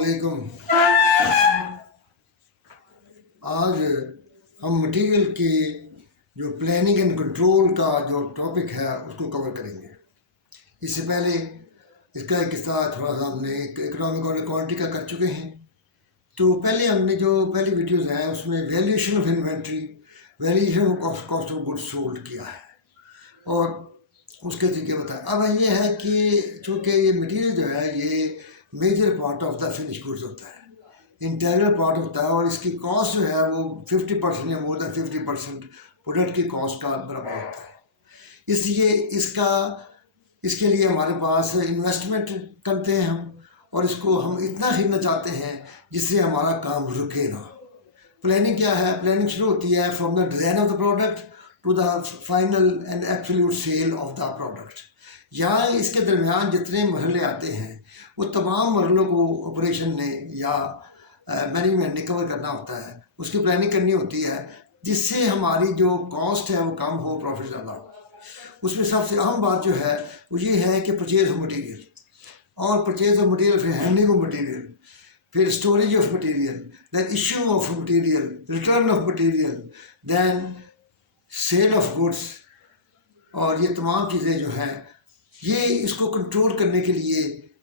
अस्सलामुअलैकुम। आज हम मटेरियल के जो प्लानिंग एंड कंट्रोल का जो टॉपिक है उसको कवर करेंगे। इससे पहले इसका एक किस्सा थोड़ा सा हमने इकोनॉमिक और क्वांटिटी का कर चुके हैं। तो पहले हमने जो पहली वीडियोस हैं उसमें valuation of inventory, valuation of cost of goods sold किया है और उसके तरीके बताया। अब ये है कि चूँकि ये मटेरियल जो है ये major part of the finish goods होता है, इंटीग्रल पार्ट होता है और इसकी कॉस्ट जो है वो 50% या मोर देन 50% प्रोडक्ट की कॉस्ट का बराबर होता है। इसलिए इसके लिए हमारे पास इन्वेस्टमेंट करते हैं हम, और इसको हम इतना खरीदना चाहते हैं जिससे हमारा काम रुके ना। प्लानिंग क्या है? प्लानिंग शुरू होती है from the design of the product to the final and absolute sale of the product. यहाँ इसके दरमियान जितने मरहले आते हैं वो तमाम मरहलों को ऑपरेशन ने या मैनेजमेंट ने कवर करना होता है, उसकी प्लानिंग करनी होती है जिससे हमारी जो कॉस्ट है वो कम हो, प्रॉफिट ज़्यादा हो। उसमें सबसे अहम बात जो है वो ये है कि परचेज ऑफ मटीरियल, और परचेज ऑफ मटीरियल फिर हैंडलिंग ऑफ मटीरियल, फिर storage of material, then issue of material, return of material, then sale of goods. और ये तमाम चीज़ें जो हैं ये इसको कंट्रोल करने के लिए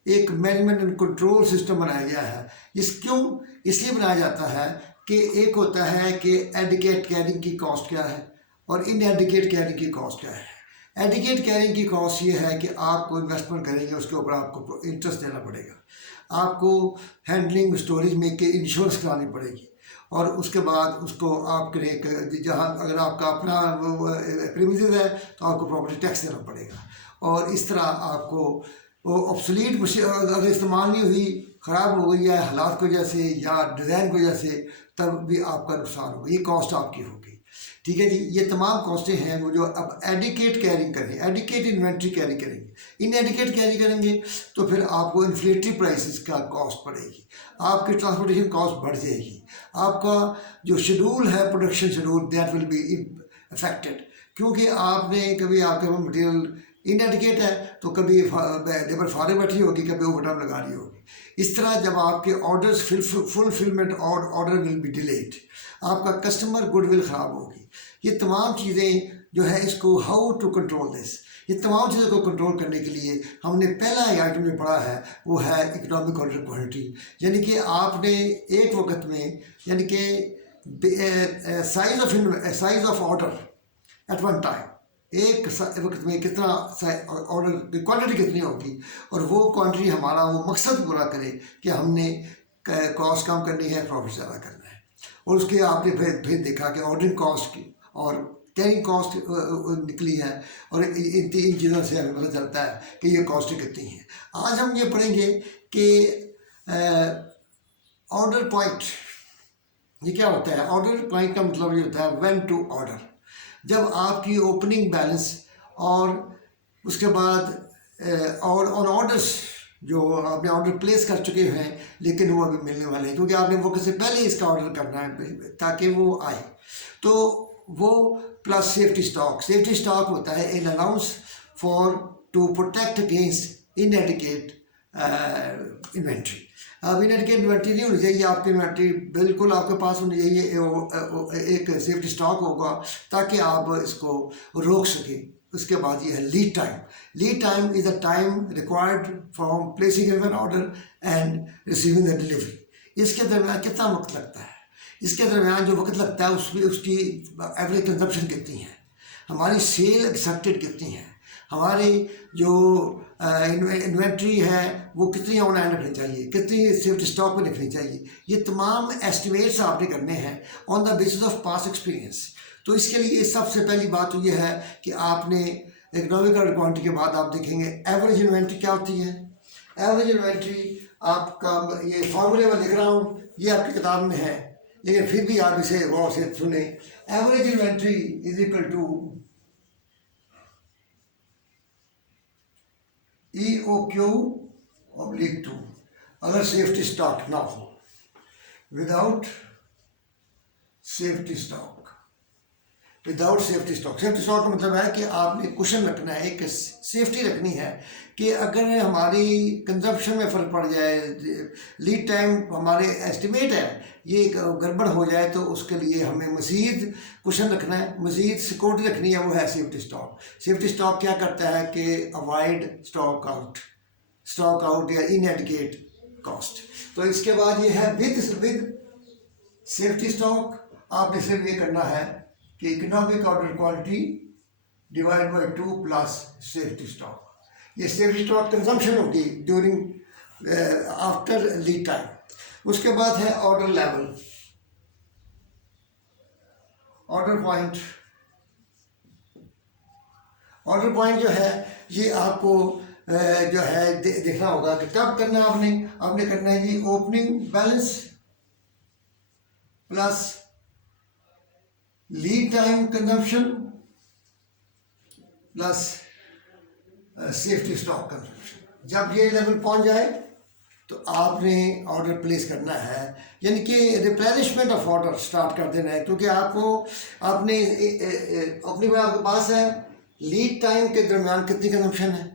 एक मैनेजमेंट एंड कंट्रोल सिस्टम बनाया गया है। इसलिए बनाया जाता है कि एक होता है कि एडिकेट कैरिंग की कॉस्ट क्या है और इनएडिकेट कैरिंग की कॉस्ट क्या है। एडिकेट कैरिंग की कॉस्ट ये है कि आपको इन्वेस्टमेंट करेंगे उसके ऊपर आपको इंटरेस्ट देना पड़ेगा, आपको हैंडलिंग स्टोरेज में के इंश्योरेंस करानी पड़ेगी, और उसके बाद उसको आपके जहाँ अगर आपका अपना प्रीमिसेस है तो आपको प्रॉपर्टी टैक्स देना पड़ेगा। और इस तरह आपको वो ऑब्सोलीट मशीन अगर इस्तेमाल नहीं हुई, ख़राब हो गई है हालात की वजह से या डिज़ाइन की वजह से, तब भी आपका नुकसान होगा, ये कॉस्ट आपकी होगी। ठीक है जी, ये तमाम कॉस्टें हैं वो जो अब एडिकेट कैरिंग करेंगे, एडिकेट इन्वेंट्री कैरी करेंगे। इनएडिकेट कैरी करेंगे तो फिर आपको इन्फ्लेटरी प्राइसेस का कॉस्ट पड़ेगी, आपकी ट्रांसपोर्टेशन कॉस्ट बढ़ जाएगी, आपका जो शेड्यूल है production schedule that will be affected, क्योंकि आपने कभी आपके पास मटीरियल इनएडिकेट है तो कभी लेबर फारे बैठी होगी, कभी ओवर टाइम लगा रही होगी। इस तरह जब आपके ऑर्डर्स फुलफिलमेंट और ऑर्डर विल बी डिलेड, आपका कस्टमर गुडविल ख़राब होगी। ये तमाम चीज़ें जो है इसको हाउ टू कंट्रोल दिस, ये तमाम चीज़ों को कंट्रोल करने के लिए हमने पहला आइटम जो पढ़ा है वो है इकोनॉमिक ऑर्डर क्वांटिटी। यानी कि आपने एक वक्त में यानी कि size of order at one time, एक वक्त में कितना ऑर्डर की क्वांटिटी कितनी होगी, और वो क्वांटिटी हमारा वो मकसद पूरा करे कि हमने कॉस्ट कम करनी है, प्रॉफिट ज़्यादा करना है। और उसके आपने फिर देखा कि ऑर्डरिंग कॉस्ट की और कैरिंग कॉस्ट निकली है, और इन तीन चीज़ों से हमें पता चलता है कि ये कॉस्ट कितनी है। आज हम ये पढ़ेंगे कि ऑर्डर पॉइंट ये क्या होता है। ऑर्डर पॉइंट का मतलब ये होता है व्हेन टू ऑर्डर, जब आपकी ओपनिंग बैलेंस और उसके बाद और ऑन ऑर्डर्स जो आपने ऑर्डर प्लेस कर चुके हैं लेकिन वो अभी मिलने वाले हैं, क्योंकि आपने वो से पहले इसका ऑर्डर करना है ताकि वो आए, तो वो प्लस सेफ्टी स्टॉक होता है an allowance for to protect against inadequate inventory. अब इनएडिकेट इन्वेंट्री नहीं होनी चाहिए, आपकी इन्वेंट्री बिल्कुल आपके पास होनी चाहिए, एक सेफ्टी स्टॉक होगा ताकि आप इसको रोक सकें। उसके बाद ये है lead time is the time required from placing an order and receiving the delivery. इसके दरमियान कितना वक्त लगता है, इसके दरमियान जो वक्त लगता है उसमें उसकी एवरेज कंजप्शन कितनी है, हमारी सेल एक्सेप्टेड कितनी है, हमारी जो इन्वेंट्री है वो कितनी ऑन हैंड रखनी चाहिए, कितनी सेफ्टी स्टॉक में रखनी चाहिए। ये तमाम एस्टिमेट्स आपने करने हैं on the basis of past experience. तो इसके लिए सबसे पहली बात तो ये है कि आपने इकोनॉमिक क्वांटिटी के बाद आप देखेंगे एवरेज इन्वेंट्री क्या होती है। एवरेज इन्वेंट्री आपका ये फॉर्मूले में लिख रहा हूँ, ये आपकी किताब में है, लेकिन फिर भी आप इसे गौर से सुने। Average inventory is equal to EOQ/2 अगर सेफ्टी स्टॉक ना हो, without safety stock without safety stock. Safety stock का मतलब है कि आपने कुशन रखना है, एक सेफ्टी रखनी है कि अगर हमारी कंजप्शन में फ़र्क पड़ जाए, लीड टाइम हमारे एस्टिमेट है ये गड़बड़ हो जाए, तो उसके लिए हमें मज़ीद कुशन रखना है, मज़ीद सिक्योरिटी रखनी है, वो है सेफ्टी स्टॉक। सेफ्टी स्टॉक क्या करता है कि अवॉइड स्टॉक आउट या इनएडिकेट कॉस्ट। तो इसके बाद ये है विद सेफ्टी स्टॉक। आपने सिर्फ ये करना है कि economic order quantity divide by 2 plus safety stock. ये सेफ्टी स्टॉक कंजम्पशन होगी ड्यूरिंग आफ्टर लीड टाइम। उसके बाद है order level, order point. Order point जो है ये आपको जो है देखना होगा कि कब करना है। आपने करना है जी opening balance plus lead time consumption plus safety stock consumption. जब ये लेवल पहुंच जाए तो आपने ऑर्डर प्लेस करना है, यानी कि रिप्लेनिशमेंट ऑफ ऑर्डर स्टार्ट कर देना है, क्योंकि आपको आपने अपनी बात आपके पास है लीड टाइम के दरमियान कितनी कंजम्पशन है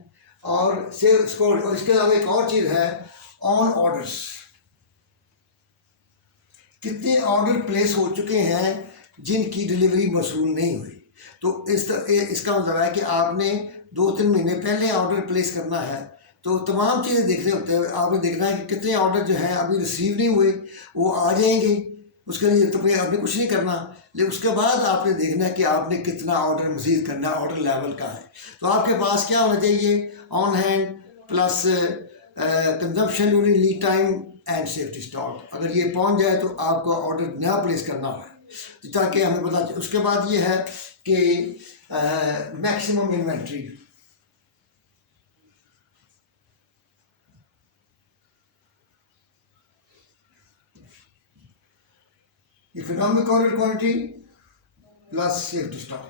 और सेल स्कोर। और इसके अलावा एक और चीज़ है ऑन ऑर्डर्स, कितने ऑर्डर प्लेस हो चुके हैं जिनकी डिलीवरी मौसूल नहीं हुई। तो इसका मतलब है कि आपने 2-3 महीने पहले ऑर्डर प्लेस करना है। तो तमाम चीज़ें देखने होते हैं, आपने देखना है कि कितने ऑर्डर जो हैं अभी रिसीव नहीं हुए, वो आ जाएंगे, उसके लिए तो आपने कुछ नहीं करना। लेकिन उसके बाद आपने देखना है कि आपने कितना ऑर्डर मज़ीद करना है, ऑर्डर लेवल का है। तो आपके पास क्या होना चाहिए, on hand plus consumption during lead time and safety stock. अगर ये पहुंच जाए तो आपको ऑर्डर नया प्लेस करना है ताकि हमें पता चले। उसके बाद ये है कि maximum inventory. Economic order quantity plus safety stock.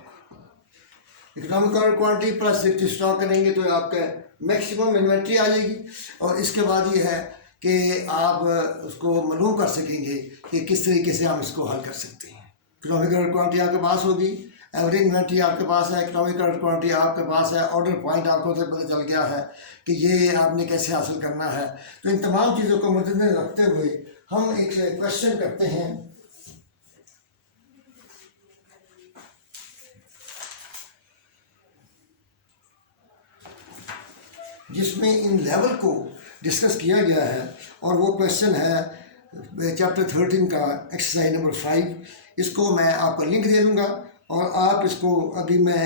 Economic order quantity plus safety stock करेंगे तो आपका मैक्सिमम इन्वेंट्री आ जाएगी। और इसके बाद ये है कि आप उसको मालूम कर सकेंगे कि किस तरीके से हम इसको हल कर सकते हैं। इकोनॉमिक ऑर्डर क्वांटिटी आपके पास होगी, एवरेज इन्वेंट्री आपके पास है, इकोनॉमिक ऑर्डर क्वांटिटी आपके पास है, ऑर्डर पॉइंट आपको तो पता चल गया है कि ये आपने कैसे हासिल करना है। तो इन तमाम चीज़ों को मद्देनजर रखते हुए हम एक क्वेश्चन करते हैं जिसमें इन लेवल को डिस्कस किया गया है। और वो क्वेश्चन है चैप्टर 13 का एक्सरसाइज नंबर 5। इसको मैं आपको लिंक दे दूँगा और आप इसको अभी मैं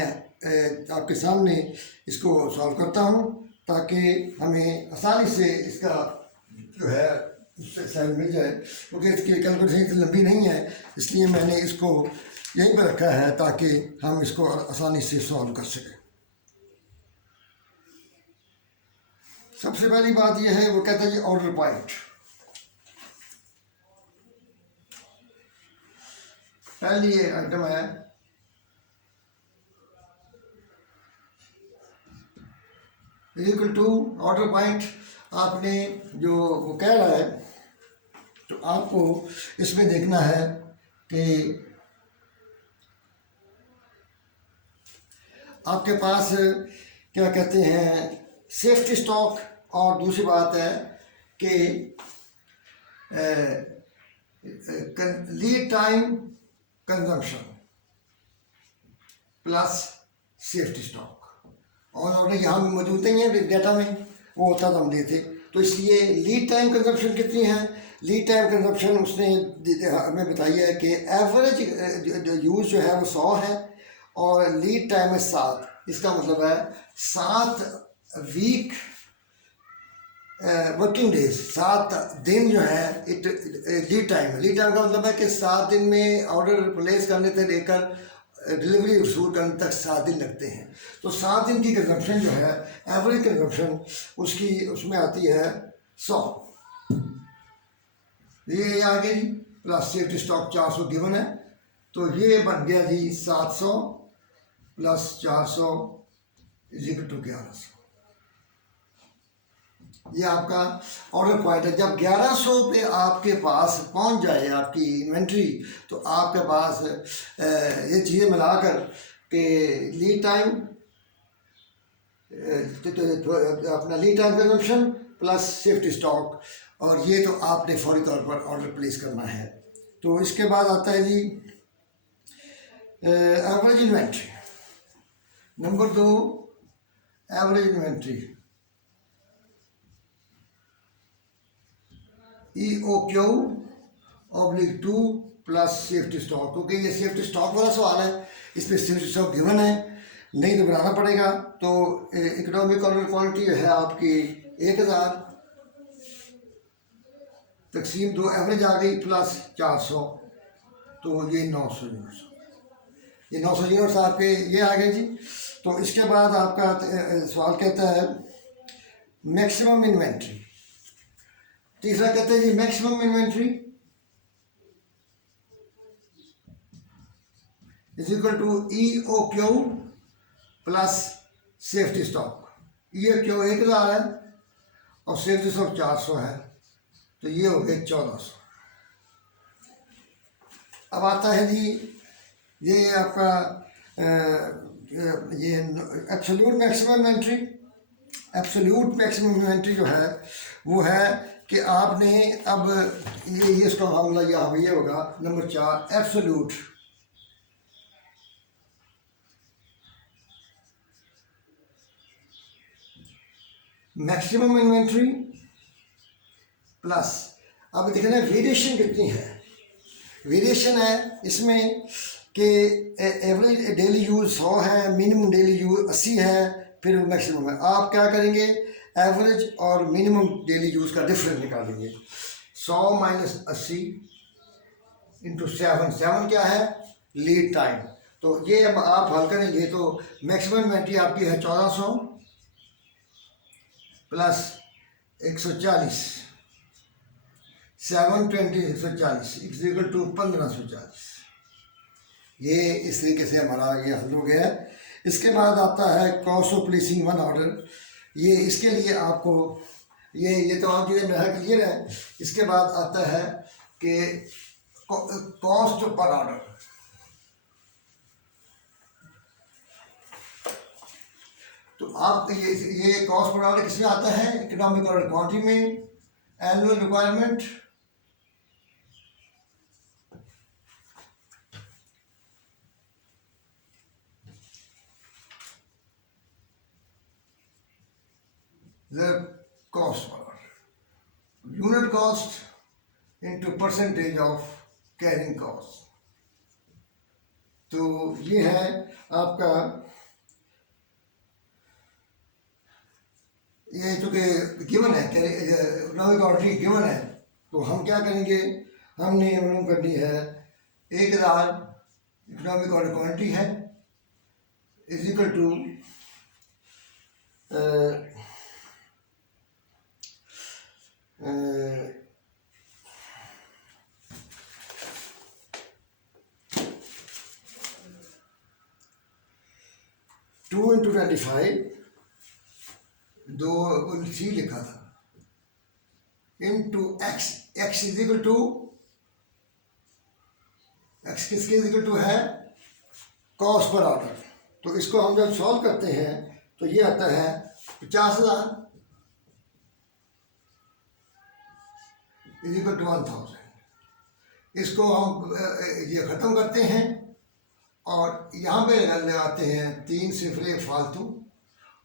आपके सामने इसको सॉल्व करता हूँ ताकि हमें आसानी से इसका जो है एक्सरसाइज मिल जाए, क्योंकि इसकी कैलकुलेशन इतनी लंबी नहीं है, इसलिए मैंने इसको यहीं पर रखा है ताकि हम इसको आसानी से सॉल्व कर सकें। सबसे पहली बात यह है, वो कहता है जी ऑर्डर पॉइंट। पहली ये आइटम है इक्वल टू ऑर्डर पॉइंट। आपने जो वो कह रहा है तो आपको इसमें देखना है कि आपके पास क्या कहते हैं सेफ्टी स्टॉक, और दूसरी बात है कि lead time consumption plus safety stock. और ऑर्डर यहाँ भी मौजूद नहीं है डेटा में, वो होता तो हम देते। तो इसलिए लीड टाइम कंजम्पशन कितनी है, लीड टाइम कंजम्पशन उसने हमें बताई है कि एवरेज यूज़ जो है वो 100 है और लीड टाइम है 7। इसका मतलब है 7 वीक वर्किंग डेज, 7 दिन जो है लीड टाइम है। लीड टाइम का मतलब है कि 7 दिन में ऑर्डर प्लेस करने से लेकर डिलीवरी वसूल करने तक 7 दिन लगते हैं। तो 7 दिन की कंजम्पशन जो है एवरेज कंजम्पशन उसकी उसमें आती है 100। ये आ गई प्लस सेफ्टी स्टॉक 400 गिवन है, तो ये बन गया जी 700 प्लस 400 इज इक्वल टू 1100। ये आपका ऑर्डर पॉइंट है। जब 1100 पे आपके पास पहुंच जाए आपकी इन्वेंट्री, तो आपके पास ये चीज़ें मिलाकर के लीड टाइम, अपना lead time consumption plus safety stock, और ये तो आपने फौरी तौर पर ऑर्डर प्लेस करना है। तो इसके बाद आता है जी average inventory. Number 2, average inventory EOQ/2 plus safety stock, क्योंकि ये सेफ्टी स्टॉक वाला सवाल है, इस पर सेफ्टी स्टॉक गिवन है, नहीं तो बनाना पड़ेगा। तो इकोनॉमिक ऑर्डर क्वांटिटी है आपकी 1000 तकसीम 2 एवरेज आ गई प्लस 400, तो ये 900 यूनिट्स, ये 900 यूनिट्स आपके ये आ गए जी। तो इसके बाद आपका सवाल कहता है मैक्सिमम इन्वेंट्री। तीसरा कहते हैं जी maximum inventory is equal to EOQ plus safety stock. EOQ 1000 है और सेफ्टी स्टॉक 400 है, तो ये हो गए 1400। अब आता है जी ये आपका ये absolute maximum inventory. Absolute maximum inventory जो है वो है कि आपने अब ये इसका मामला यहाँ पे ये होगा number 4, absolute maximum inventory plus, अब देखना वेरिएशन कितनी है। वेरिएशन है इसमें कि एवरेज डेली यूज़ 100 है, मिनिमम डेली यूज़ 80 है, फिर मैक्सिमम है। आप क्या करेंगे, एवरेज और मिनिमम डेली यूज़ का डिफरेंस निकालेंगे। 100 माइनस 80 इंटू 7 क्या है, लीड टाइम। तो ये अब आप हल करेंगे तो मैक्सिमम इन्वेंट्री आपकी है 1400 प्लस 140, 720 140 इक्वल टू 1540। ये इस तरीके से हमारा ये हल हो गया है। इसके बाद आता है cost of placing one order. ये इसके लिए आपको ये तमाम चीज़ें मेरा क्लियर है। इसके बाद आता है कि कॉस्ट पर ऑर्डर। तो आप ये कॉस्ट पर ऑर्डर किसमें आता है, इकोनॉमिक ऑर्डर क्वांटिटी में, annual requirement, the cost per order, unit cost into percentage of carrying cost। तो ये है आपका, ये चूँकि गिवन है, इकोनॉमिक ऑर्डर गिवन है, तो हम क्या करेंगे, हमने मालूम करनी है 1000 इकोनॉमिक ऑर्डर क्वांटिटी है is equal to 2 into 25, 2 C लिखा था, into x, x is equal to, x किसके इज इक्वल टू है, कॉस्ट पर ऑर्डर। तो इसको हम जब सॉल्व करते हैं तो ये आता है 50,000 इज इक्वल टू 1000। इसको हम ये ख़त्म करते हैं और यहाँ पे लगाते हैं 3 सिफरे फालतू,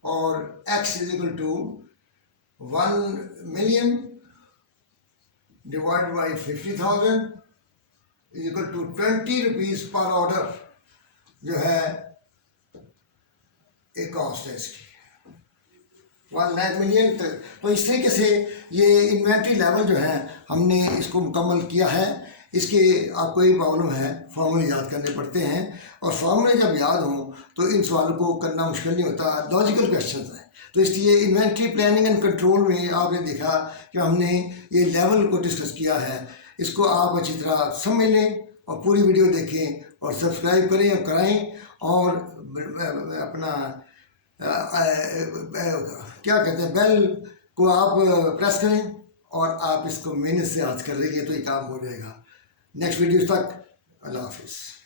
और x is equal to 1,000,000 divide by 50,000 is equal to 20 rupees per order जो है एक कॉस्ट है इसकी 1,00,000 तो इस तरीके से ये इन्वेंट्री लेवल जो है हमने इसको मुकम्मल किया है। इसके आपको ये प्रॉब्लम है, फार्मूले याद करने पड़ते हैं, और फार्मूले जब याद हों तो इन सवालों को करना मुश्किल नहीं होता, लॉजिकल क्वेश्चंस हैं। तो इसलिए इन्वेंट्री प्लानिंग एंड कंट्रोल में आपने देखा कि हमने ये लेवल को डिस्कस किया है। इसको आप अच्छी तरह समझ लें और पूरी वीडियो देखें और सब्सक्राइब करें और कराएं, और अपना क्या कहते हैं, बेल को आप प्रेस करें और आप इसको मेहनत से आज कर लेंगे तो ये काम हो जाएगा। नेक्स्ट वीडियो तक अल्लाह हाफिज़।